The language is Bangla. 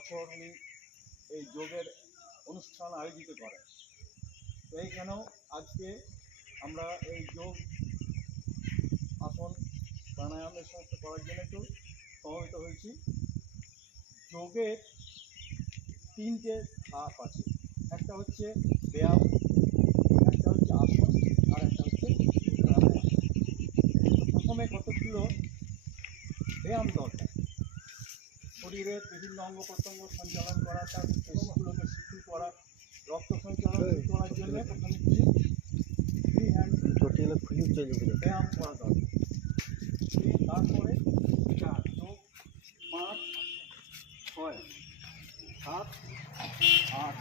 বছর উনি এই যোগের অনুষ্ঠান আয়োজিত করেন। তো এইখানেও আজকে আমরা এই যোগ আসন প্রাণায়াম এই সমস্ত করার জন্য একটু সমবেত হয়েছি। যোগের তিনটে ধাপ আছে, একটা হচ্ছে ব্যায়াম, একটা হচ্ছে আসন, আর একটা হচ্ছে প্রাণায়াম। প্রথমে কতগুলো ব্যায়াম দরকার, শরীরের বিভিন্ন অঙ্গ প্রত্যঙ্গ সঞ্চালন করা, তার পেশিগুলোকে শিথিল করা, রক্ত সঞ্চালন করার জন্য প্রথমে কিছু ফ্রি হ্যান্ড ব্যায়াম করা দরকার। তারপরে 4 যোগ 5 6 7 8